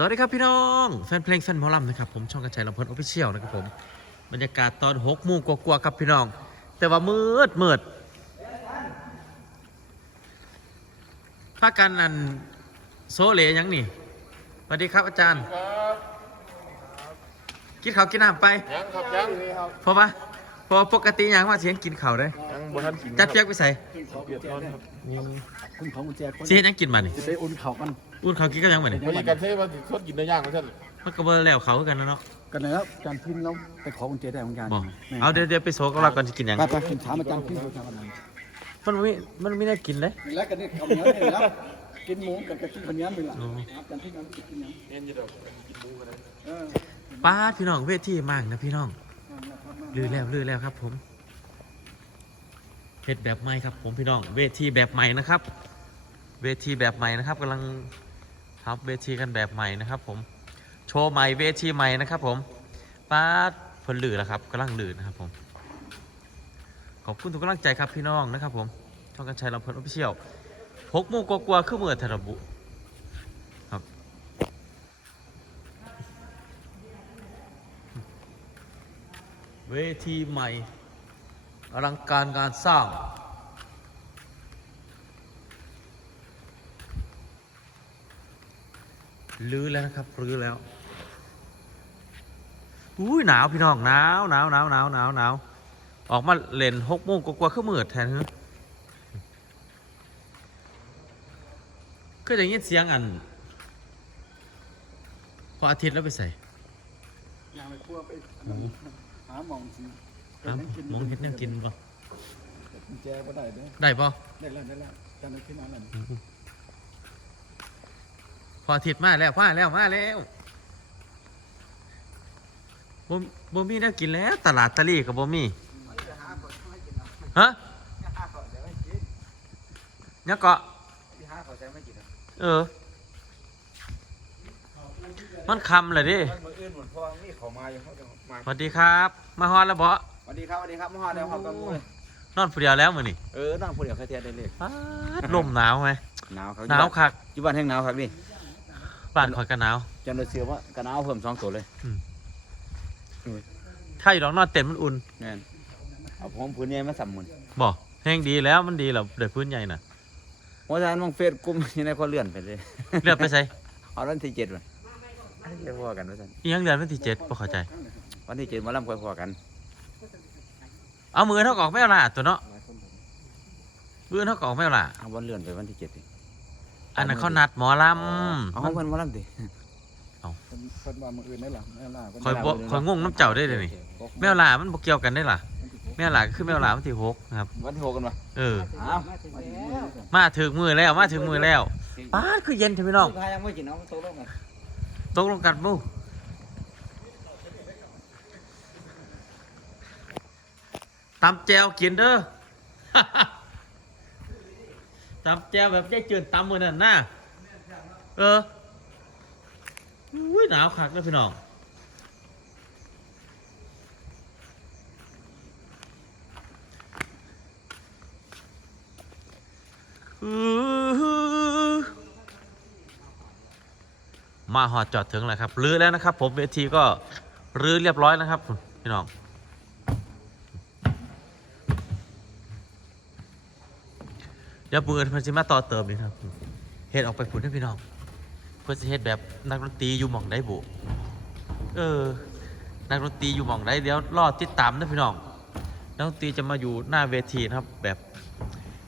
สวัสดีครับพี่น้องแฟนเพลงแฟนหมอลำนะครับผมช่องกระจายลำเพลินออฟฟิเชียลนะครับผมบรรยากาศตอนหกโมงกว่าๆครับพี่น้อง แต่ว่ามืดมืดพากันนั่นโซเลหยังนี่สวัสดีครับอาจารย์ครับกินข้าวกินน้ำไปยังครับยังเพราะว่าเพอปกติหยังว่าเสียงกินข้าวได้ยังบนทันกินจัดเปียกไปใส่เปียกร้อนครับคุณของกุญแจคนสิเฮ็ดหยังกินมานี่จะไปอุ่นเขากัน อุ่นข้าวกินก็ยังมานี่วันนี้การเทว่าทดกินได้ยากนะท่านมันก็บ่แล้วเขาคือกันแล้วเนาะกันนะครับอาจารย์พิมพ์แล้วไปขอกุญแจได้เหมือนกันบอกแม่เอาเดี๋ยวเดี๋ยวไปโซกับเราก่อนจะกินหยังไปไปผมถามอาจารย์พิมพ์ดูทางกันมันมีมันไม่ได้กินเลยแล้วกันนี่คำนี้เลยครับกินหมูกับกะทิคนนี้เป็นหลักอ๋ออาจารย์พิมพ์นั้นกินยังเน้นอยี่ดอกกินหมูกันนะเออป้าดพี่น้องเวทีมากนะพี่น้องลือแล้วลือแล้วครับ ผมเฮ็ดแบบใหม่ครับ ผมพี่น้อง เวทีแบบใหม่นะครับ เวทีแบบใหม่นะครับกำลัง ทับเวทีกันแบบใหม่นะครับผมโชว์ใหม่เวทีใหม่นะครับผมป้าดเพนลือแล้วครับกำลังลือนะครับผมขอบคุณทุกกำลังใจครับพี่น้องนะครับผมช่องกันชัยลำเพลินออฟฟิเชียลหกโมงกว่าๆคือเมื่อธนบุครับเวทีใหม่อลังการงานสร้าง ลื้อแล้วนะครับลื้อแล้วอุ้ยหนาวพี่น้องหนาวหนาวหนาวหนาวหนาวหนาวออกมาเล่นหกโมงกว่าๆขึ้นมืดแทนฮึก็อย่างนี้เสียงอันพออาทิตย์แล้วไปใส่ยางไปคั่วไปหาหมองสิน้ำมองเห็ดแนวกินป่ะกุญแจก็ได้เด้อได้ป่ะได้แล้วได้แล้วอาจารย์พิมพ์นั้นพ ออาทิตย์มาแล้วมาแล้วมาแล้วบ่บ่มีแนวกินแล้ว ตลาดตะลี่กับบ่มีฮะเนี่ยเกาะเออ มันคำเลยดิมืออื่นหมดพอนี่เขามาอยู่เขาจะมาสวัสดีครับ มาฮอดแล้วบ่สวัสดีครับสวัสดีครับมหาเดียวครับกันเลยนอนผู้เดียวแล้วมื้อนี้เออนั่งผู้เดียวแค่เทียได้เลยป๊าดลมหนาวไหมหนาวครับหนาวคักอยู่บ้านแห้งหนาวครับนี่ บ้านข่อยก็หนาวจันเลยเสือว่ากันหนาวเพิ่มสองตัวเลยถ้าอยู่ดอกนอนเต็นท์มันอุ่นแน่นเอาผมพื้นใหญ่มาสัมมุนบ่แห้งดีแล้วมันดีแล้วเดี๋ยวพื้นใหญ่น่ะว่าอาจารย์มองเฟซกลุ่มยังไงพอเลื่อนไปเลยเลือดไปใส่เอาวันที่เจ็ดวันเรียกว่ากันว่าท่านอีหยังเดือนวันที่เจ็ดบ่เข้าใจ วันที่เจ็ดมาล่ำค่อยพอกัน เอามือเท่ากับออกไม่เอาละตัวเนาะมือเท่ากับออกไม่เอาละเอาวันเลื่อนไปวันที่เจ็ดดิอั นนั้นเขานัดหมอลเอาของเพิ่นมาล่ำดิคนคนว่ามืออื่นได้หรอไม่ล่ะำคอยบ่คอยงงน้ำเจ้าได้เลยนี่แมวลามันบ่เกี่ยวกันได้ล่ะแมวลาก็คือแมวลาวันที่หกนะครับวันที่หกกันวะเอออ้าวมาถึงมือแล้วมาถึงมือแล้วป้าดคือเย็นเถอะพี่น้องพายังไม่กินเอาโต๊ะลงกันตกลงกันมู่ตำแจวกินเด้อ ตำแจวแบบยายเจือนตำมือนั่นน่ะเอออุ้ยหนาวคักเลยพี่น้องมาหอดจอดถึงแล้วครับรื้อแล้วนะครับ ผมเวทีก็รื้อเรียบร้อยนะครับ พี่น้อง เดี๋ยวปืนเพิ่นสิมาต่อเติมนี่ครับเฮ็ดออกไปพุ่นให้พี่น้อง เพื่อสิเฮ็ดแบบนักดนตรีอยู่หม่องได้บุเออ นักดนตรีอยู่หม่องได้เดี๋ยวรอติดตามนะพี่น้อง นักดนตรีจะมาอยู่หน้าเวทีนะครับ แบบ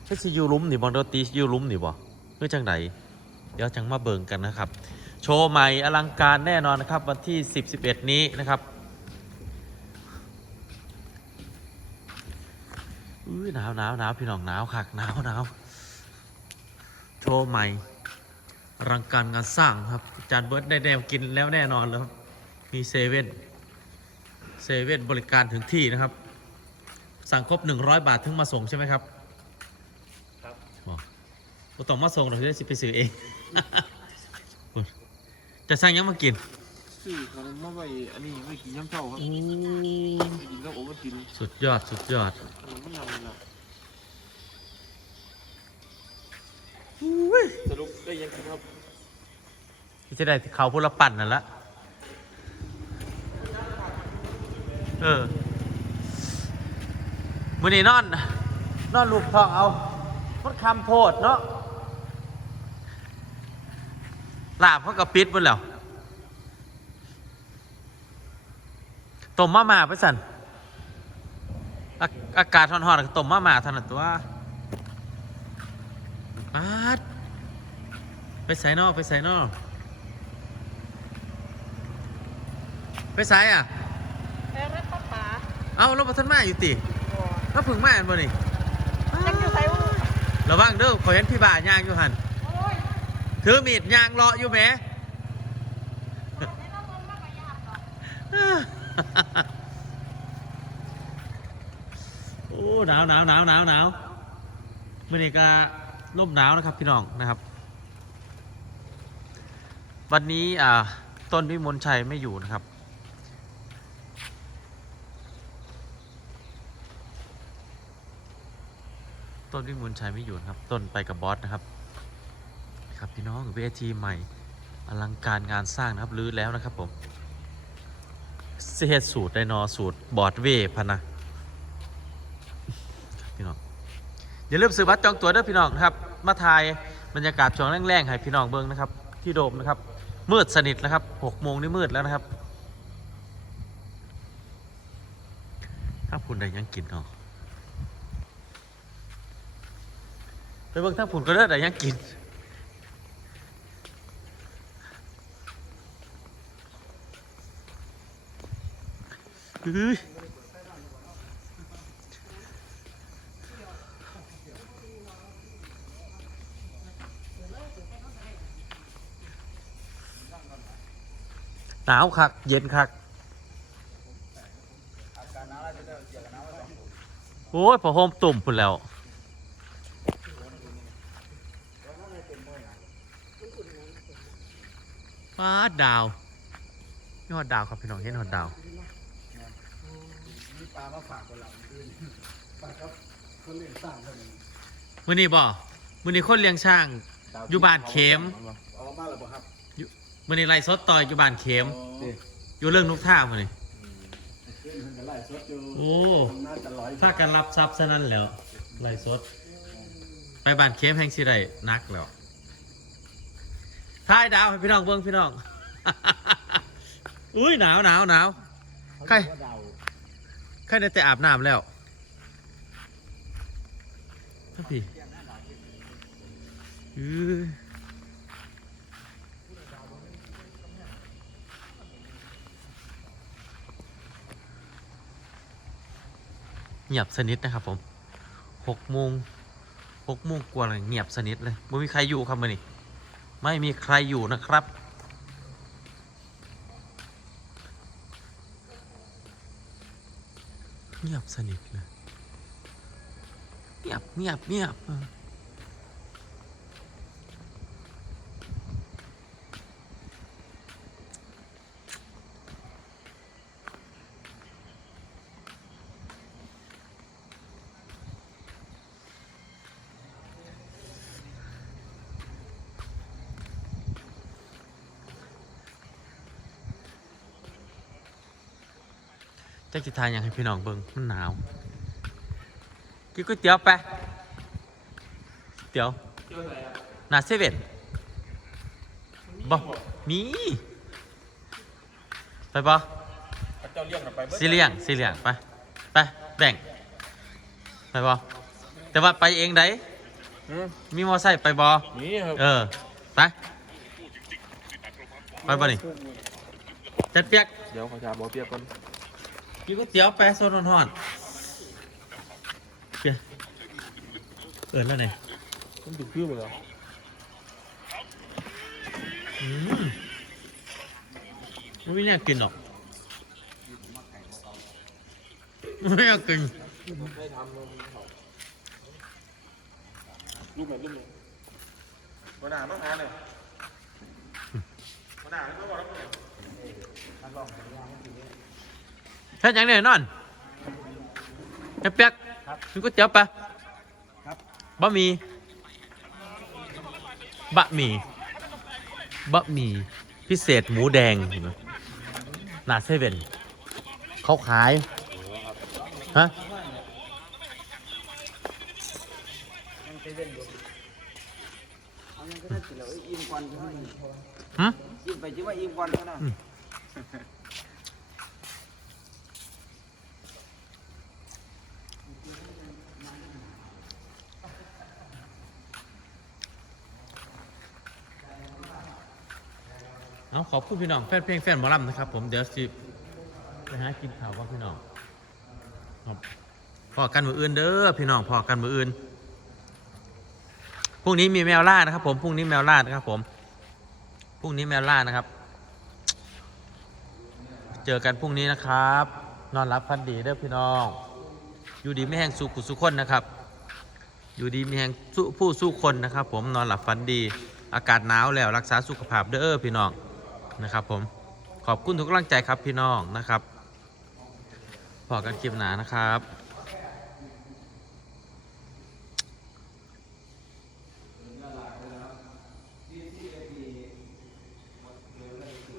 เฮ็ดสิอยู่ลุมนี่บ่ดนตรีอยู่ลุมนี่บ่เพื่อจังไดเดี๋ยวจังมาเบิ่งกันนะครับ โชว์ใหม่อลังการแน่นอนนะครับ วันที่ 10 11 นี้นะครับอุ้ยหนาวหนาวหนาวพี่น้องหนาวคักหนาวหนาว โชว์ใหม่อลังการงานสร้างครับอาจารย์เบิร์ดได้แนวกินแล้วแน่นอนแล้วครับมีเซเว่นเซเว่นบริการถึงที่นะครับ สั่งครบ 100 บาทถึงมาส่งใช่ไหมครับ ครับอ๋อบ่ต้องมาส่งเราจะได้สิไปซื้อเอง จะสั่งยังมากินซื้อขนมมาไว้อันนี้ไม่กินย้ำเจ้าครับโอ้ไม่กินก็โอ้มากิน สุดยอดสุดยอด สรุปได้ยังครับจะได้เขาพูละปั่นนั่นละเออมือนี้นอน นอนลูกทองเอามันคำโพดเนาะลาบเขาก็ปิดหมดแล้วต้มมาม่าไปสั่นอาอากาศร้อนๆก็ต้มมาม่าเท่านั้นตัวปาด ไปใส่นอกไปใส่นอกไปใส่อะแม่รักป้าป๋าเอาเราพัฒนมาอยู่ติเราพึ่งมาอันบ่นี่ยังอยู่ไสวะระวังเด้อขอยเห็นพี่บ่าย่างอยู่หันโอ้ยถือมีดย่างเลาะอยู่แหมโอ้หนาวหนาวหนาวหนาวหนาวมื่อนี้ก็ร่มหนาวนะครับพี่น้องนะครับ วันนี้อ่าต้นวิมลชัยไม่อยู่นะครับ ต้นวิมลชัยไม่อยู่นะครับ ต้นไปกับบอสนะครับครับพี่น้องเวทีใหม่อลังการงานสร้างนะครับรื้อแล้วนะครับผมเสียสูตรไดโนอสูตรบอดเวพะนะพี่น้องอย่าลืมซื้อบัตรจองตั๋วด้วยพี่น้องนะครับ มาถ่ายบรรยากาศช่วงแรงๆให้พี่น้องเบิ้งนะครับ ที่โดมนะครับ มืดสนิทแล้วครับหกโมงนี่มืดแล้วนะครับ ถ้าคุณได้ยังกินเนาะไปเบิ่งถ้าผุนก็ได้แต่ยังกินเฮ้ย หนาวคัก เย็นคัก โอ้ยพอโฮมตุ่มพุ่นแล้ว ฟ้าดาวนี่ฮอดดาวครับพี่น้องเห็นฮอดดาวมีปลามาฝากคนหลังคืนปลาครับคนเลี้ยงสร้างเท่านั้นมือนี้บ่มือนี้คนเลี้ยงช่าง อยู่บ้านเข็ม เอามาแล้วบ่ครับ มือนี้ไรสดต่อยอยู่บ้านเข็มนี่อยู่เรื่องนุกท่ามือนี้เพื่อนมันก็ไล่สดอยู่โอ้น่าจะร้อยถ้ากันรับทรัพย์ซะนั่นแหล้วไรสด ไปบ้านเข็มแห่งสิไรนักแล้วท้ายดาวให้พี่น้องเบิ้งพี่น้อง อุ้ยหนาวหนาวหนาวใครว่าดาวใครได้แต่อาบน้ำแล้วทุกพี่ เงียบสนิทนะครับผมหกโมงหกโมงกว่าเลยเงียบสนิทเลยไม่มีใครอยู่ครับมือนี่ไม่มีใครอยู่นะครับ เงียบสนิทเลยเงียบเงียบเงียบ จะกินทานยังให้พี่น้องเบิ่งมันหนาวกินก๋วยเตี๋ยวไปเตี๋ยวหนาเซเว่นบ่มีไปบ่เจ้าเลี้ยงกันไปเบิดสีเหลี่ยงสีเหลี่ยงไปไปแบ่งไปบ่แต่ว่าไปเองได้อืมมีมอไซค์ไปบ่นี่ครับเออ ไปไปบ่นี่จัดเปียก เดี๋ยวขอชาบอเปียกก่อน กินก๋วยเตี๋ยวไปโซนห่อนๆเปียกเอินแล้วไงมันถูกชื่อหมดแล้วอืมไม่น่ากินหรอกไม่อยากกินได้ทำลูกไหนลูกไหนวันหนาต้องหาเลยวันหนาไม่บอกแล้ว แค่ยังเนี่ยนอนแค่เปียกกินก๋วยเตี๋ยวไปะบะหมี่บะหมี่บบะหมี่พิเศษหมูแดงเห็นไหมหนาเซเว่นเขาขายฮะยังเซเว่นอยู่เอายังก็ได้สิแล้วไอ้อิ่มก่อนใช่ไหมหึอิ่มไปจิว่าอิ่มก่อนก็ได้อืมเอา ขอบคุณพี่น้องแฟนเพลงแฟนหมอลำนะครับ ผมเดี๋ยวสิไปหากินข้าวกับพี่น้องครับพอกันมืออื่นเด้อพี่น้องพอกันมืออื่นพรุ่งนี้มีแมวล่านะครับ ผมพรุ่งนี้แมวล่านะครับ ผมพรุ่งนี้แมวล่านะครับ เจอกันพรุ่งนี้นะครับ นอนรับฟันดีเด้อพี่น้อง อยู่ดีไม่แห้งสู้กุสุคนนะครับ อยู่ดีมีแห้งสู้ผู้สู้คนนะครับ ผมนอนหลับฝันดี อากาศหนาวแล้วรักษาสุขภาพเด้อพี่น้อง นะครับผมขอบคุณทุกกำลังใจครับพี่น้องนะครับพอกันคลิปหนานะครับ